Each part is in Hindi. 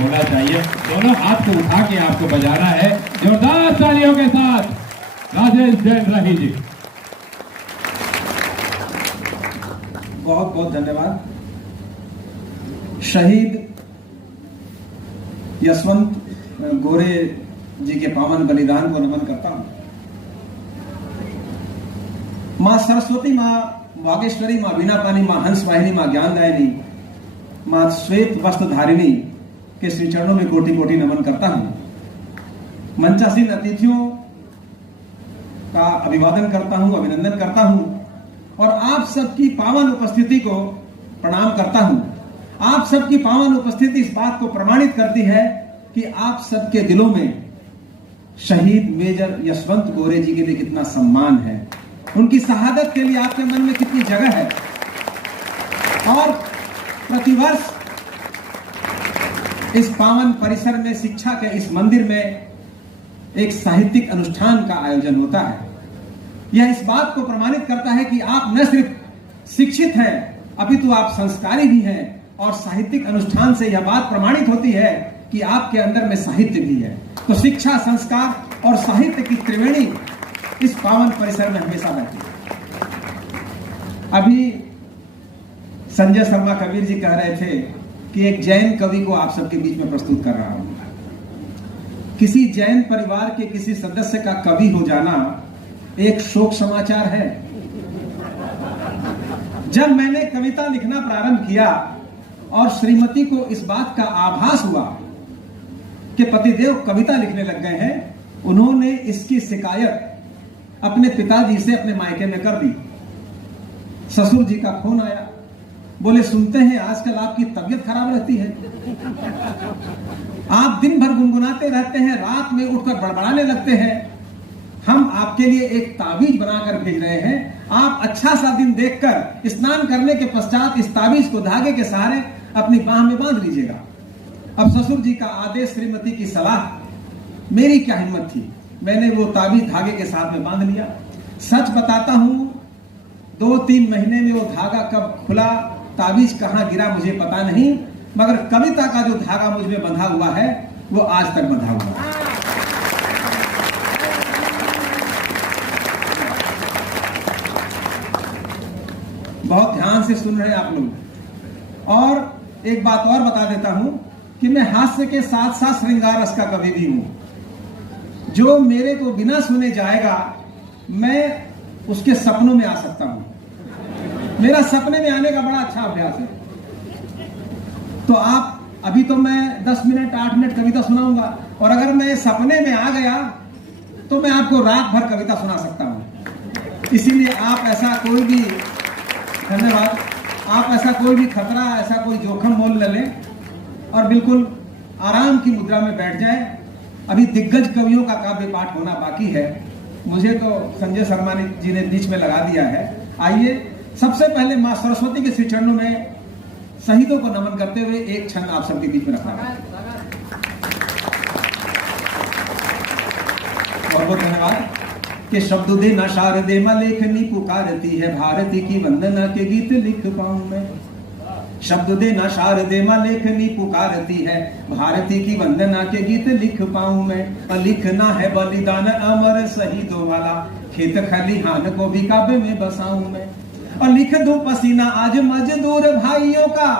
होना चाहिए। दोनों हाथ को उठा के आपको बजाना है जोरदार तालियों के साथ। राजेश जैन राही जी, बहुत बहुत धन्यवाद। शहीद यशवंत गोरे जी के पावन बलिदान को नमन करता हूं। मां सरस्वती, मां वागेश्वरी, मां वीणापानी, मां हंसवाहिनी, मां ज्ञानदायिनी, मां श्वेत वस्त्रधारिणी के श्री चरणों में कोटि कोटि नमन करता हूं। मंचासीन अतिथियों का अभिवादन करता हूं, अभिनंदन करता हूं और आप सबकी पावन उपस्थिति को प्रणाम करता हूं। आप सबकी पावन उपस्थिति इस बात को प्रमाणित करती है कि आप सबके दिलों में शहीद मेजर यशवंत गोरे जी के लिए कितना सम्मान है, उनकी शहादत के लिए आपके मन में कितनी जगह है। और प्रतिवर्ष इस पावन परिसर में, शिक्षा के इस मंदिर में एक साहित्यिक अनुष्ठान का आयोजन होता है। यह इस बात को प्रमाणित करता है कि आप न सिर्फ शिक्षित हैं अपितु आप संस्कारी भी हैं। और साहित्यिक अनुष्ठान से यह बात प्रमाणित होती है कि आपके अंदर में साहित्य भी है। तो शिक्षा, संस्कार और साहित्य की त्रिवेणी इस पावन परिसर में हमेशा रहती है। अभी संजय शर्मा कबीर जी कह रहे थे कि एक जैन कवि को आप सबके बीच में प्रस्तुत कर रहा हूं। किसी जैन परिवार के किसी सदस्य का कवि हो जाना एक शोक समाचार है। जब मैंने कविता लिखना प्रारंभ किया और श्रीमती को इस बात का आभास हुआ कि पतिदेव कविता लिखने लग गए हैं, उन्होंने इसकी शिकायत अपने पिताजी से अपने मायके में कर दी। ससुर जी का फोन आया, बोले सुनते हैं आजकल आपकी तबीयत खराब रहती है, आप दिन भर गुनगुनाते रहते हैं, रात में उठकर बड़बड़ाने लगते हैं। हम आपके लिए एक ताबीज बनाकर भेज रहे हैं, आप अच्छा सा दिन देखकर स्नान करने के पश्चात इस ताबीज को धागे के सहारे अपनी बाह में बांध लीजिएगा। अब ससुर जी का आदेश, श्रीमती की सलाह, मेरी क्या हिम्मत थी, मैंने वो ताबीज धागे के साथ में बांध लिया। सच बताता हूं 2-3 महीने में वो धागा कब खुला, ताबीज कहां गिरा मुझे पता नहीं, मगर कविता का जो धागा मुझ में बंधा हुआ है वो आज तक बंधा हुआ है। बहुत ध्यान से सुन रहे हैं आप लोग। और एक बात और बता देता हूं कि मैं हास्य के साथ साथ श्रृंगार रस का कवि भी हूं। जो मेरे को बिना सुने जाएगा मैं उसके सपनों में आ सकता हूं। मेरा सपने में आने का बड़ा अच्छा अभ्यास है। तो आप अभी तो मैं 10 मिनट 8 मिनट कविता सुनाऊंगा और अगर मैं सपने में आ गया तो मैं आपको रात भर कविता सुना सकता हूं। इसीलिए आप ऐसा कोई भी, धन्यवाद, आप ऐसा कोई भी खतरा, ऐसा कोई जोखम मोल न लें और बिल्कुल आराम की मुद्रा में बैठ जाएं। अभी दिग्गज कवियों का काव्य पाठ होना बाकी है, मुझे तो संजय शर्मा जी ने बीच में लगा दिया है। आइए सबसे पहले मां सरस्वती के श्री चरणों में शहीदों को नमन करते हुए एक क्षण आप सबके बीच में रखा है। बहुत बहुत धन्यवाद। कि शब्द दे न शारदे मां लेखनी पुकारती है, भारती की वंदना के गीत लिख पाऊं मैं। शब्द दे न शारदे मां लेखनी पुकारती है, भारती की वंदना के गीत लिख पाऊं मैं। और लिखना है बलिदान अमर शहीदों वाला, खेत खलिहान को भी काव्य में बसाऊं मैं। और लिख दूं पसीना आज मजदूर भाइयों का,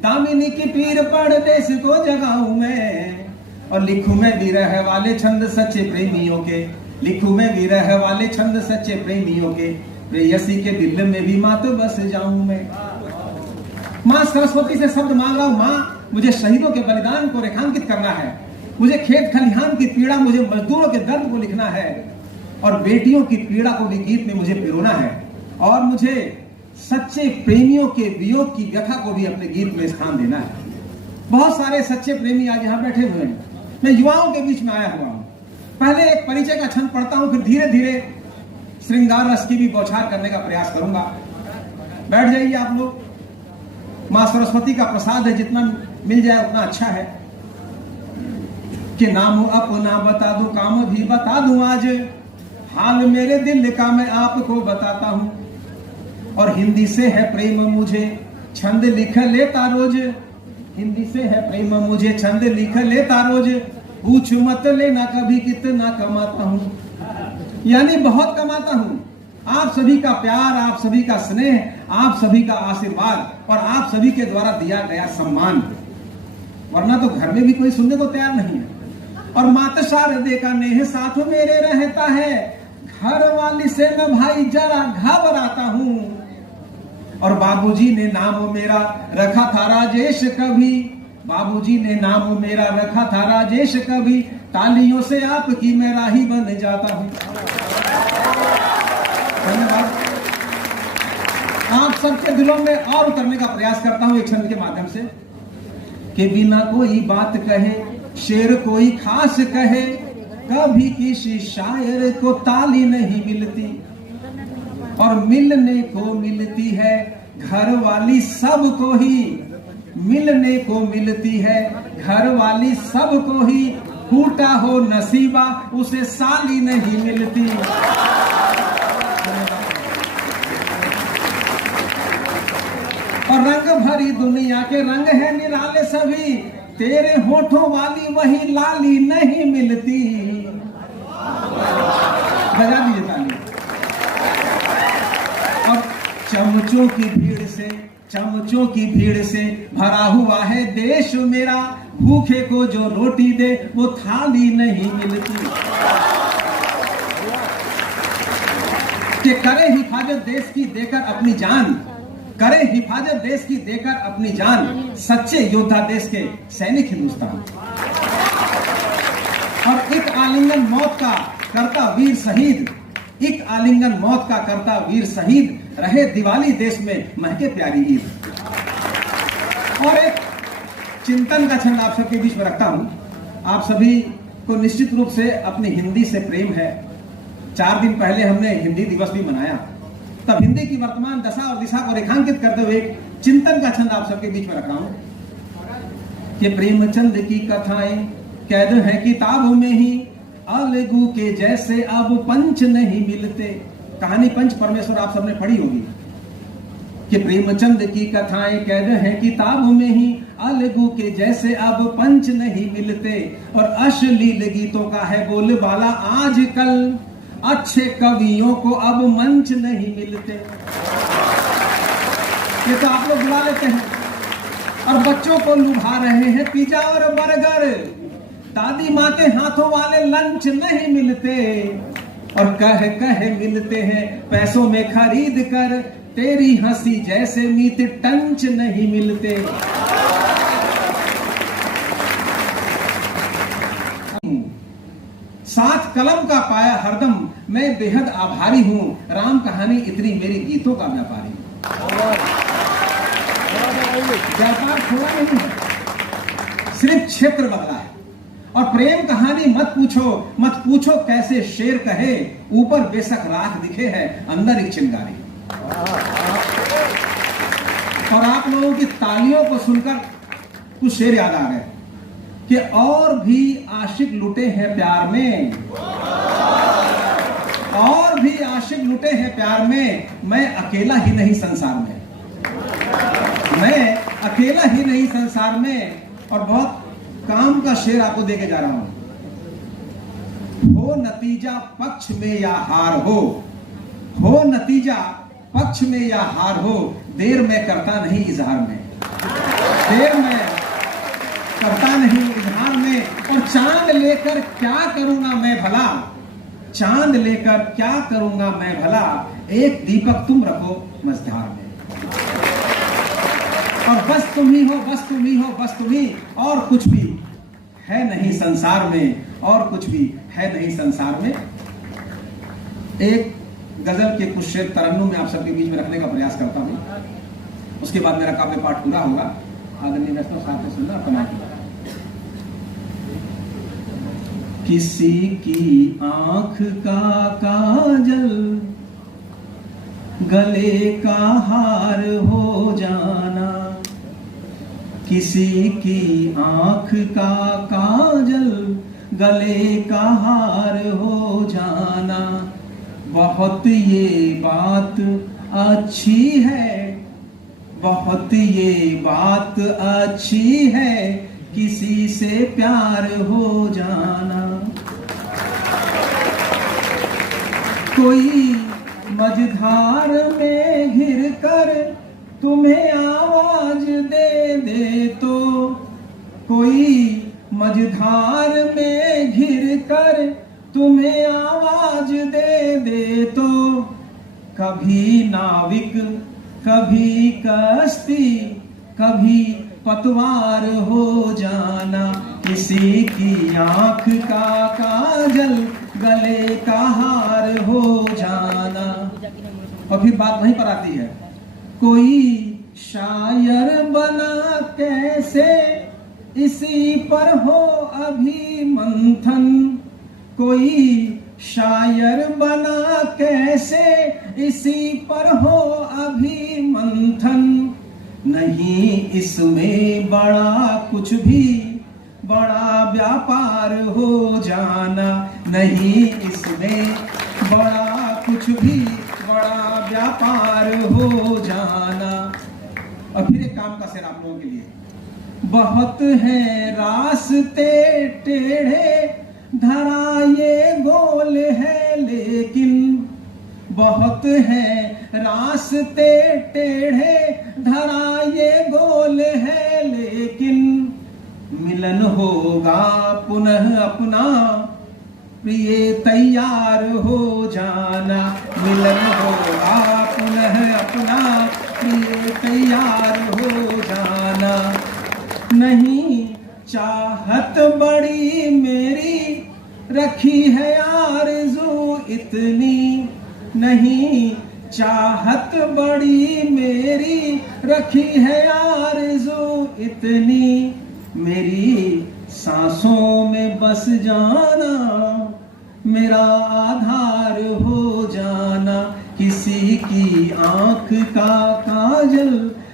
दामिनी की पीर पढ़ देश को जगाऊं मैं। और लिखूं मैं विरह वाले छंद सच्चे प्रेमियों के, लिखूं मैं विरह वाले छंद सच्चे प्रेमियों के, प्रेयसी के दिल में भी मात बस जाऊं मैं। मां सरस्वती से शब्द मांग रहा हूं, मां मुझे शहीदों के बलिदान को रेखांकित करना है, मुझे खेत खलिहान की पीड़ा, मुझे मजदूरों के दर्द को लिखना है और बेटियों की पीड़ा को भी गीत में मुझे पिरोना है। और मुझे सच्चे प्रेमियों के वियोग की व्यथा को भी अपने गीत में स्थान देना है। बहुत सारे सच्चे प्रेमी आज यहाँ बैठे हुए हैं, मैं युवाओं के बीच में आया हुआ हूं। पहले एक परिचय का छंद पढ़ता हूं, फिर धीरे धीरे श्रृंगार रस की भी बौछार करने का प्रयास करूंगा। बैठ जाइए आप लोग। मां सरस्वती का प्रसाद है, जितना मिल जाए उतना अच्छा है। कि नाम अपना बता दूं, काम भी बता दूं, आज हाल मेरे दिल का मैं आपको बताता हूं। और हिंदी से है प्रेम मुझे, छंद लिख लेता रोज, हिंदी से है प्रेम मुझे छंद लिख लेता रोज, पूछ मत लेना कभी कितना कमाता हूँ। यानी बहुत कमाता हूँ। आप सभी का प्यार, आप सभी का स्नेह, आप सभी का आशीर्वाद और आप सभी के द्वारा दिया गया सम्मान, वरना तो घर में भी कोई सुनने को तैयार नहीं है। और माता शारदे का नेह साथ मेरे रहता है, घर वाली से मैं भाई जरा घबराता हूँ। और बाबूजी ने नाम मेरा रखा था राजेश कभी, बाबूजी ने नाम मेरा रखा था राजेश कभी, तालियों से आपकी मैं राही बन जाता हूँ। धन्यवाद। आप सबके दिलों में और उतरने का प्रयास करता हूं एक छंद के माध्यम से कि बिना कोई बात कहे शेर कोई खास कहे, कभी किसी शायर को ताली नहीं मिलती और मिलने को मिलती है घर वाली सबको ही, मिलने को मिलती है घर वाली सबको ही, फूटा हो नसीबा उसे साली नहीं मिलती। और रंग भरी दुनिया के रंग है निराले सभी, तेरे होठों वाली वही लाली नहीं मिलती। बजा दीजिए ताली। और चमचों की भीड़ से, चमचों की भीड़ से भरा हुआ है देश मेरा, भूखे को जो रोटी दे वो थाली नहीं मिलती। कि करे हिफाजत देश की देकर अपनी जान, करे हिफाजत देश की देकर अपनी जान, सच्चे योद्धा देश के सैनिक हिंदुस्तान। और एक आलिंगन मौत का करता वीर शहीद, एक आलिंगन मौत का करता वीर शहीद, रहे दिवाली देश में महके प्यारी ईद। और एक चिंतन का छंद आप सबके बीच में रखता हूं। आप सभी को निश्चित रूप से अपनी हिंदी से प्रेम है। 4 दिन पहले हमने हिंदी दिवस भी मनाया, तब हिंदी की वर्तमान दशा और दिशा को रेखांकित करते हुए चिंतन का छंद आप सबके बीच में रखा हूं कि प्रेमचंद की कथाएं कैद है किताबों में ही, अलगू के जैसे अब पंच नहीं मिलते। कहानी पंच परमेश्वर आप सबने पढ़ी होगी कि प्रेमचंद की कथाएं कैद है किताबों में ही, अलगू के जैसे अब पंच नहीं मिलते। और अश्लील गीतों का है बोलबाला आजकल, अच्छे कवियों को अब मंच नहीं मिलते। ये तो आप लोग बुला लेते हैं। और बच्चों को लुभा रहे हैं पिज्जा और बर्गर, दादी माँ के हाथों वाले लंच नहीं मिलते। और कह कह मिलते हैं पैसों में खरीद कर, तेरी हंसी जैसे मीत टंच नहीं मिलते। साथ कलम का पाया हरदम, मैं बेहद आभारी हूं, राम कहानी इतनी मेरी गीतों का व्यापारी हूं। व्यापार थोड़ा नहीं है, सिर्फ क्षेत्र बदला है। और प्रेम कहानी मत पूछो कैसे शेर कहे, ऊपर बेशक राख दिखे है अंदर एक चिंगारी। और आप लोगों की तालियों को सुनकर कुछ शेर याद आ गए कि और भी आशिक लुटे हैं प्यार में, और भी आशिक लुटे हैं प्यार में, मैं अकेला ही नहीं संसार में, मैं अकेला ही नहीं संसार में। और बहुत काम का शेर आपको देके जा रहा हूं। हो नतीजा पक्ष में या हार हो नतीजा पक्ष में या हार हो, देर में करता नहीं इजहार में, देर में करता नहीं इजहार में। और चांद लेकर क्या करूंगा मैं भला, चांद लेकर क्या करूंगा मैं भला, एक दीपक तुम रखो मझधार में। और बस तुम ही हो, बस तुम ही हो, बस तुम ही, और कुछ भी है नहीं संसार में, और कुछ भी है नहीं संसार में। एक गजल के कुछ शेर तरन्नुम में आप सबके बीच में रखने का प्रयास करता हूं, उसके बाद मेरा काव्य पाठ पूरा होगा। आदरणीय वैष्णव साथ में सुनना अपना। किसी की आंख का काजल गले का हार हो जाना, किसी की आंख का काजल गले का हार हो जाना, बहुत ये बात अच्छी है, बहुत ये बात अच्छी है किसी से प्यार हो जाना। कोई मझधार में घिर कर तुम्हें आवाज दे दे तो, कोई मझधार में घिर कर तुम्हें आवाज दे दे तो, कभी नाविक कभी कश्ती कभी पतवार हो जाना। किसी की आंख का काजल गले का हार हो जाना। और फिर बात वहीं पर आती है, कोई शायर बना कैसे इसी पर हो अभी मंथन, कोई शायर बना कैसे इसी पर हो अभी मंथन। नहीं इसमें बड़ा कुछ भी बड़ा व्यापार हो जाना। नहीं इसमें बड़ा कुछ भी बड़ा व्यापार हो जाना। और फिर एक काम का शेर आप लोगों के लिए, बहुत है रास्ते टेढ़े धरा ये गोल है लेकिन, बहुत है रास्ते टेढ़े धरा ये गोल है लेकिन, मिलन होगा पुनः अपना प्रिय तैयार हो जाना। मिलन होगा पुनः अपना प्रिय तैयार हो जाना। नहीं चाहत बड़ी मेरी रखी है आरज़ू इतनी, नहीं चाहत बड़ी मेरी रखी है आरज़ू इतनी, मेरी सांसों में बस जाना मेरा आधार हो जाना। किसी की आंख का काजल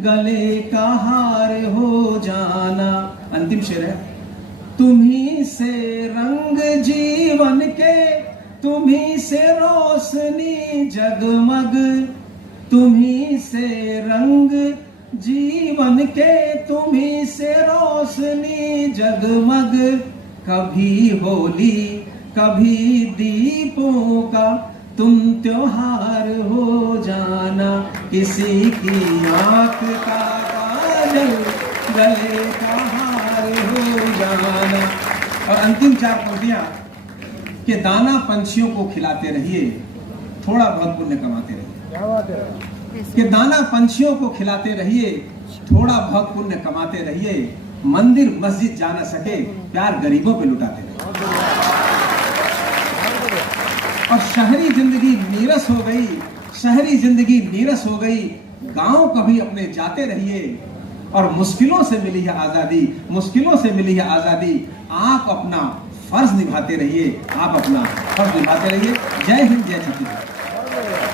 गले का हार हो जाना। अंतिम शेर है, तुम्ही से रंग जीवन के तुम्ही से रोशनी जगमग, तुम्ही से रंग जीवन के तुम्ही से रोशनी जगमग। कभी होली कभी दीपों का तुम त्योहार हो जाना। किसी की आंख का काजल गले का हार हो जाना। और अंतिम चार पंक्तियां कि दाना पंछियों को खिलाते रहिए, थोड़ा बहुत पुण्य कमाते रहिए। कि दाना पंछियों को खिलाते रहिए, थोड़ा बहुत पुण्य कमाते रहिए। मंदिर मस्जिद जा न सके, प्यार गरीबों पे लुटाते रहिए। और शहरी जिंदगी नीरस हो गई, शहरी जिंदगी नीरस हो गई, गांव कभी अपने जाते रहिए। और मुश्किलों से मिली है आजादी, मुश्किलों से मिली है आजादी। आप अपना फर्ज निभाते रहिए, आप अपना फर्ज निभाते रहिए। जय हिंद, जय छत्तीसगढ़।